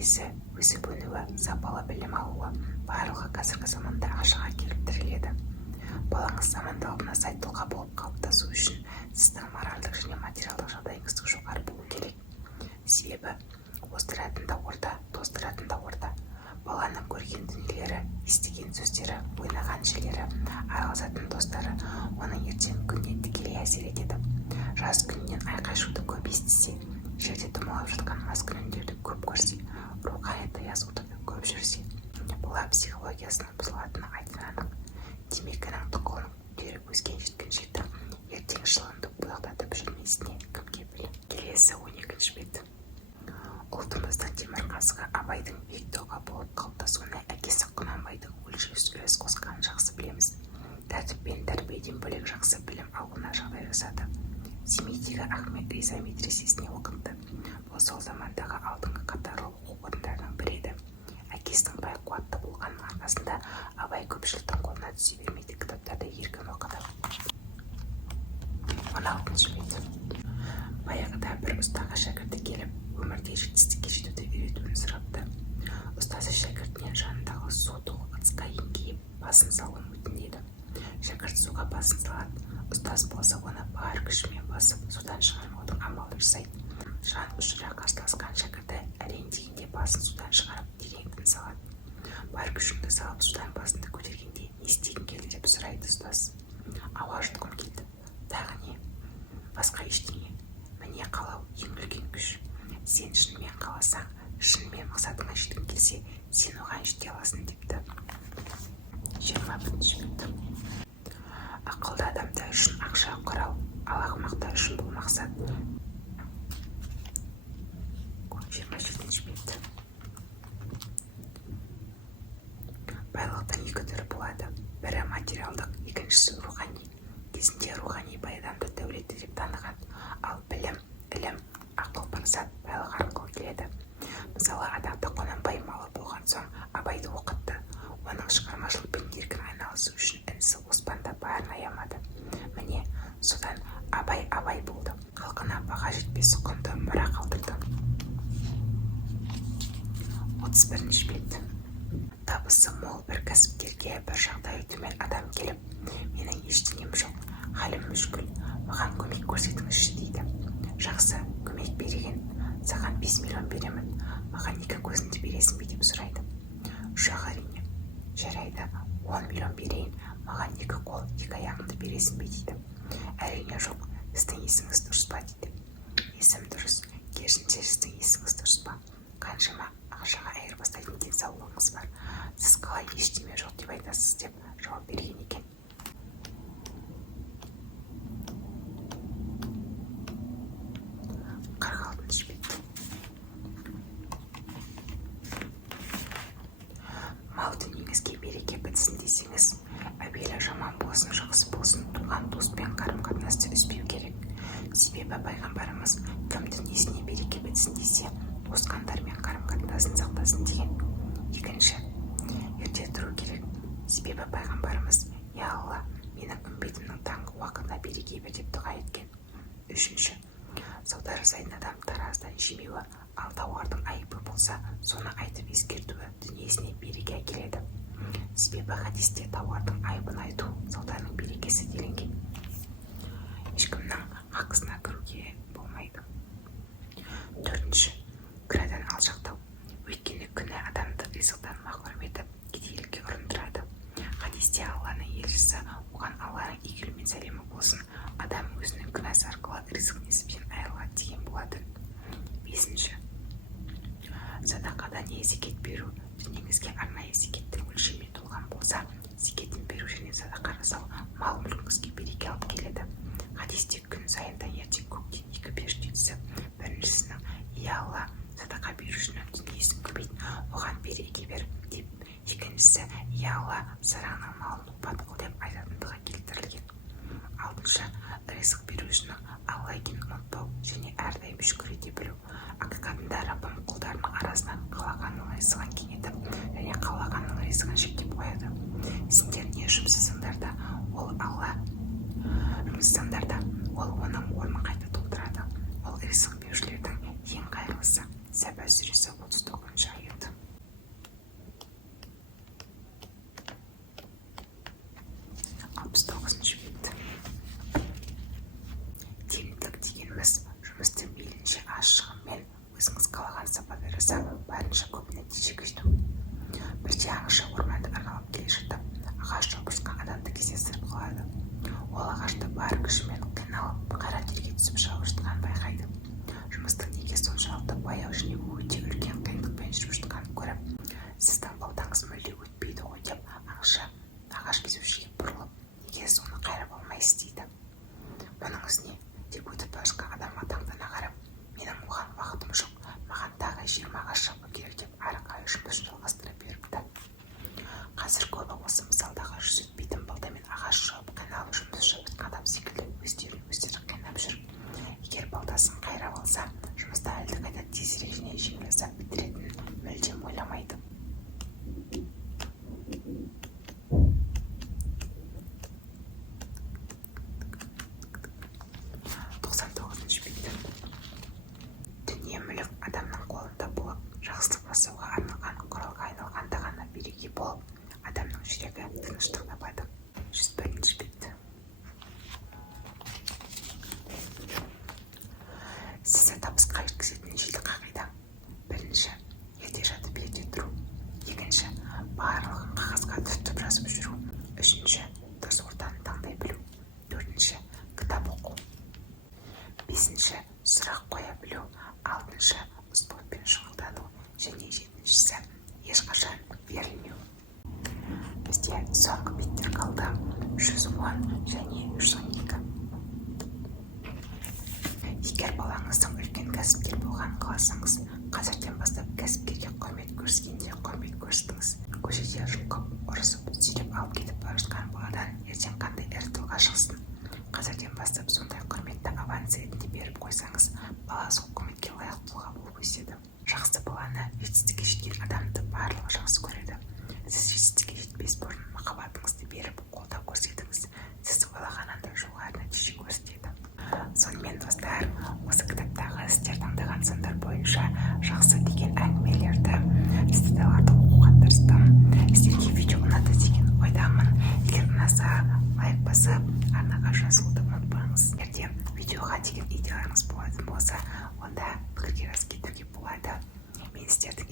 келесі өсіп-өнуі, сапалы білім алуы барлығы қазіргі заманда ақшаға келіп тіреледі. Балаңыз заман сай тұлға болып қалыптасу үшін сіздің моральдық және материалдық жағдайыңыздың жоғары болу керек. Себебі оздыратын да орта, тоздыратын да орта. Баланың көрген дүниелері, естіген сөздері, ойнаған жерлері, араласатын достары оның ертең күніне тікелей әсер етеді. Жаз күнінен айқай-шуды көп естісе, жерде тұмалап жатқан мас күніндерді көп көрсе, рухани таяз отырды көп жүрсе, бала психологиясының бұзылатыны айдан анық. Темекінің тұқылын көтеріп өскен жеткіншекті ертең шылымды будақтатып жүрмесіне кім кепіл? Келесі 12-ші бет. Ұлтымыздың темірқазығы Абайдың биік тұлға болып қалыптасуына әкесі Құнанбайдың өлшеусіз үлес қосқанын жақсы білеміз. Тәртіп пен тәрбиеден бөлек жақсы білім алуына жағдай жасады. Семейдегі Ахмет Риза медресесіне оқыды. Бұл сол замандағы алдыңғы қатарлы оқу орындарының бірі еді. Әкесінің бай қуатты болғанның арқасында Абай көпшіліктің қолына түсе бермейді, кітаптарды еркін оқыды. 16-ші бет. Баяғыда бір ұстаға шәкірті келіп, өмірде жетістікке жетуді үйретуін сұрапты. Ұстазы шәкіртінен жанындағы су толы ыдысқа еңкейіп, басын салуын өтінеді. Шәкірт суға басын салады. Ұстаз болса оны бар күшімен басып, судан шығармаудың амалын жасайды. Жан ұшыра қарсыласқан шәкірті әрең дегенде басын судан шығарып, терең тыныс алады. Бар күшіңді салып, судан басыңды көтергенде не істегің келді деп сұрайды ұстаз. Ауа жұтқым келді. Тағы не? Басқа ештеңе. Міне қалау ең үлкен күш. Сен шынымен қаласаң, шынымен мақсатыңа жеткің келсе, сен оған жете аласың депті. 21-ші бет. Ақылды адамдар үшін ақша құрал, ал ақымақтар үшін бұл мақсат. 27-ші бет. Байлықтың екі түрі болады. Бірі материалдық, екіншісі рухани. Кезінде рухани бай адамды дәулетті деп таныған, ал білім, ілім, ақыл, парасат байлық арқылы келеді. Мысалы, атақты Құнанбай малы болған соң Абайды оқытты. Оның шығармашылықпен еркін айналысу үшін інісі Оспан да барын аямады. Міне, содан Абай болды. Халқына баға жетпес құнды мұра қалдырды. 31-ші бет. Табысы мол бір кәсіпкерге бір жағдайы төмен адам келіп, менің ештеңем жоқ, халім мүшкіл, маған көмек көрсетіңізші дейді. Жақсы, көмек берген, саған 5 миллион беремін, маған 2 көзіңді бересің бе деп сұрайды. Жоқ әрине, жарайды, 10 миллион берейін, маған 2 қол, 2 аяғымды бересің бе дейді. Әрине жоқ, сіздің есіңіз дұрыс па дейді. Есім дұрыс, керісінше сіздің есіңіз дұрыс па? Қаншама ақшаға айырбастайтын денсаулығыңыз бар. Сіз қалай ештеме жоқ деп айтасыз деп жауап берген екен. 46-ші бет. Мал дүниеңізге береке бітсін десеңіз, әуелі жаман болсын, жақсы болсын, туған туыспен қарым-қатынасты үзбеу керек. Себебі пайғамбарымыз кім дүниесіне береке бітсін десе, туысқандармен қарым-қатынасын сақтасын деген. Екінші, ерте тұру керек. Себебі пайғамбарымыз, я Алла, менің үмбетімнің таңғы уақытына береке бер деп дұға еткен. Үшінші, сауда жасайтын адам тараздан жемеуі, ал тауардың айыбы болса, соны айтып ескертуі дүниесіне береке әкеледі. Себебі хадисте тауардың айыбын айту сауданың берекесі делінген. Ешкімнің ақысына кіруге болмайды. Төртінші, күнәдан алшақтау. Өйткені күнә адамды ризықтан махрұм етіп, кедейлікке ұрындырады. Хадисте Алланың елшісі оған Алланың игілігі мен сәлемі болсын, адам өзінің күнәсі арқылы ризық несібінен айырылады деген болатын. Бесінші, садақадан не зекет беру. Дүниеңізге арнайы зекеттің өлшемі толған болса, зекетін беру және садақа жасау мал мүлкіңізге береке алып келеді. Хадисте күн сайын таңертең көктен 2 періште түсіп, біріншісінің, я Алла, садақа берушінің дүниесін көбейт, оған береке бер деп, екіншісі, я Алла, сараңның малын опат қыл деп айтатындығы келтірілген. Алтыншы, ризық берушінің Алла екенін ұмытпау және әрдайым шүкір ете білу. Ақиқатында Раббым құлдарының арасынан қалағанның ризығын кеңейтіп және қалағанның ризығын шектеп қояды. Сендер не жұмсасаңдар да, ол Алла жұмсасаңдар да, ол оның орнын қайта толтырады. Ол ризық берушілердің ең қайырлысы. Сәба сүресі 39-ші жижиг өштү. Бир жаңшы орманды аралап келе жатып, ағаш жабырсқан адамды кездестіріп қалады. Ол ағашты бар күшімен қиналып, қара терге түсіп шауып жатқанын байқайды. Жұмыстың неге соншалықты баяу және өте үлкен қиындықпен жүріп жатқанын көріп, сіздің балтаңыз мүлде өтпейді ғой деп аңшы ағаш кесушіге бұрылып, неге соны қайрап алмайсыз дейді. Мұныңыз не? Деп өтіп бара жатқан адамға таңдана қарап, менің оған уақытым жоқ, маған тағы 20 ағаш жабу керек деп ары қарай жұмысын жалғастыра беріпті. Қазір көбі осы мысалдағы жүз өтпейтін балтамен ағаш жауып қиналып жұмыс жатқан адам секілді өздері қинап жүр. Егер балтасын қайрап алса, жұмысты әлдеқайда тезірек және жеңіл жасап бітіретінін мүлдем ойламайды. Дүние мүлік адамның қолында болып, жақсылық жасауға арналған құралға айналғанда ғана береке болып, адамның жүрегі тыныштық табады. 101-ші бет. Сізді табысқа жеткізетін 7 қағида. Бірінші, ерте жатып ерте тұру. Екінші, барлығын қағазға түртіп жазып жүру. Үшінші, дұрыс ортаны таңдай білу. Төртінші, кітап оқу. Бесінші, сұрақ қоя білу. Алтыншы, спортпен шұғылдану. Және жетіншісі, ешқашан берілмеу. Бізде соңғы беттер қалды. 110 және 112. Егер балаңыздың үлкен кәсіпкер болғанын қаласаңыз, қазірден бастап кәсіпкерге құрмет көрсеткенде құрмет көрсетіңіз. Көшеде жұлқып, ұрысып, сүйреп алып кетіп бара жатқан баладан ертең қандай ірі тұлға шықсын. Қазірден бастап сондай құрметті аванс ретінде беріп қойсаңыз, бала сол құрметке лайық тұлға болып өседі. Жақсы баланы, жетістікке жеткен адамды барлығы жақсы көреді. Сіз жетістікке жетпес бұрын махаббатыңызды беріп, қолдау көрсетіңіз. Сіз ойлағаннан да жоғары нәтиже көрсетеді. Сонымен достар, осы кітаптағы сіздер таңдаған сандар бойынша жақсы деген әңгімелерді, статьяларды оқуға тырыстым. Сіздерге видео ұнады деген ойдамын. Егер ұнаса, лайк басып, арнаға жазылуды ұмытпаңыз. Егер видеоға деген идеяларыңыз болатын болса, онда пікірге жазып кетуге болады. Мен сіздердің